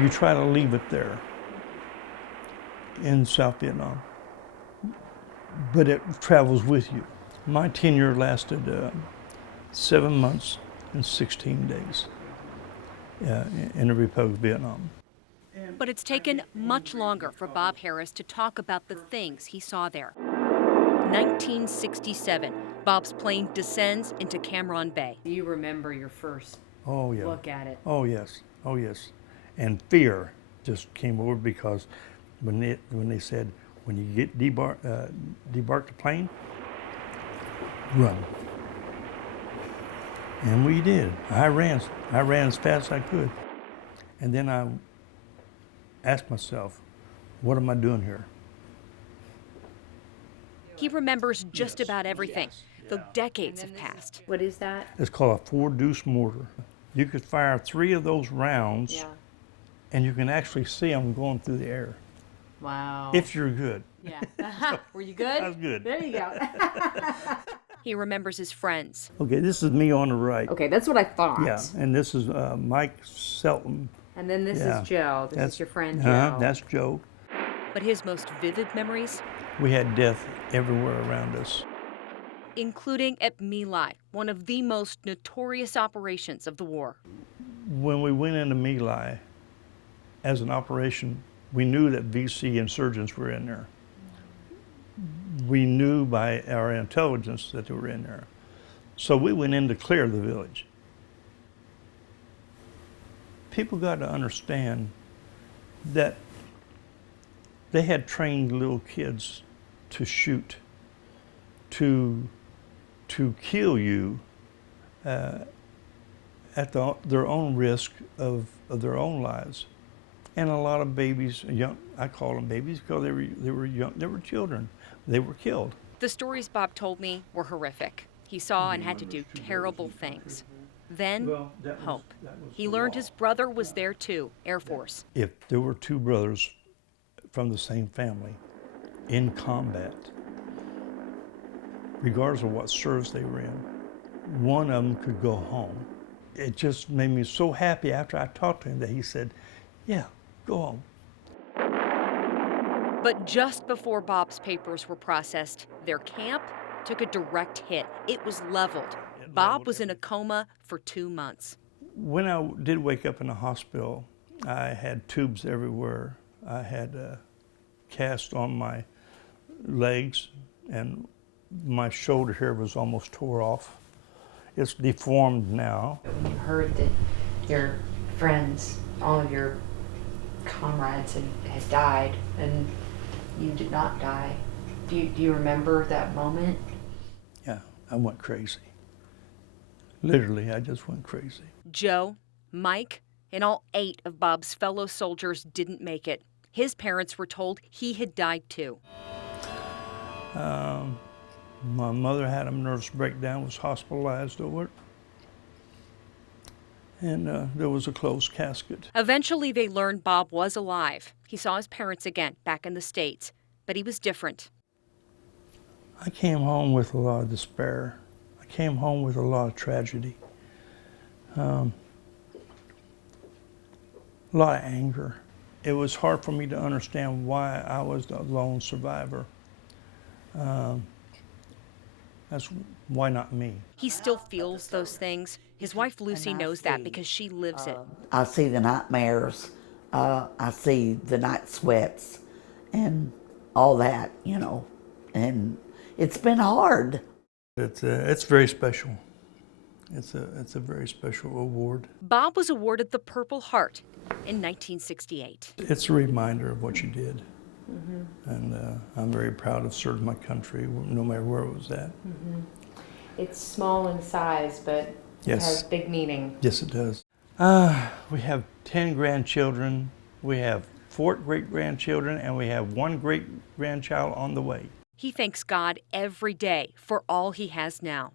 You try to leave it there in South Vietnam, but it travels with you. My tenure lasted 7 months and 16 days in the Republic of Vietnam. But it's taken much longer for Bob Harris to talk about the things he saw there. 1967, Bob's plane descends into Cam Ranh Bay. You remember your first look at it. Oh yes, oh yes. And fear just came over because when they said, when you get debark the plane, run. And we did. I ran as fast as I could. And then I asked myself, what am I doing here? He remembers just about everything, though decades have passed. What is that? It's called a 4-deuce mortar. You could fire 3 of those rounds, and you can actually see them going through the air. Wow. If you're good. Yeah. Were you good? I was good. There you go. He remembers his friends. Okay, this is me on the right. Okay, that's what I thought. Yeah, and this is Mike Selton. And then this is Joe. This is your friend Joe. That's Joe. But his most vivid memories? We had death everywhere around us. Including at My Lai, one of the most notorious operations of the war. When we went into My Lai as an operation, we knew that VC insurgents were in there. We knew by our intelligence that they were in there. So we went in to clear the village. People got to understand that they had trained little kids to shoot, to kill you at their own risk of their own lives. And a lot of babies, young, I call them babies because they were young, they were children. They were killed. The stories Bob told me were horrific. He saw and had to do terrible things. Then, hope. He learned his brother was there too, Air Force. If there were 2 brothers from the same family in combat, regardless of what service they were in, one of them could go home. It just made me so happy after I talked to him that he said, yeah, go home. But just before Bob's papers were processed, their camp took a direct hit. It was leveled. Bob was in a coma for 2 months. When I did wake up in the hospital, I had tubes everywhere. I had a cast on my legs, and my shoulder here was almost tore off. It's deformed now. When you heard that your friends, all of your comrades had died and you did not die, do you remember that moment? Yeah, I went crazy. Literally, I just went crazy. Joe, Mike, and all 8 of Bob's fellow soldiers didn't make it. His parents were told he had died too. My mother had a nervous breakdown, was hospitalized over it. And there was a closed casket. Eventually, they learned Bob was alive. He saw his parents again back in the States, but he was different. I came home with a lot of despair. I came home with a lot of tragedy. A lot of anger. It was hard for me to understand why I was the lone survivor. That's why not me? He still feels those things. His wife Lucy knows that because she lives it. I see the nightmares. I see the night sweats and all that, you know. And it's been hard. It's very special. It's a very special award. Bob was awarded the Purple Heart in 1968. It's a reminder of what you did. And I'm very proud of serving my country, no matter where it was at. It's small in size, but it has big meaning. Yes, it does. We have 10 grandchildren, we have 4 great-grandchildren, and we have 1 great-grandchild on the way. He thanks God every day for all he has now.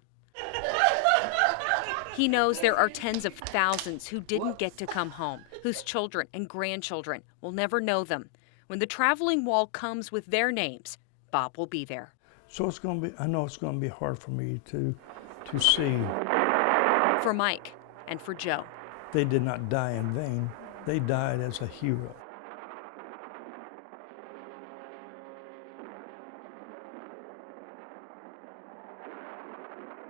He knows there are tens of thousands who didn't get to come home, whose children and grandchildren will never know them. When the traveling wall comes with their names, Bob will be there. So it's going to be, I know it's going to be hard for me to see. For Mike and for Joe. They did not die in vain. They died as a hero.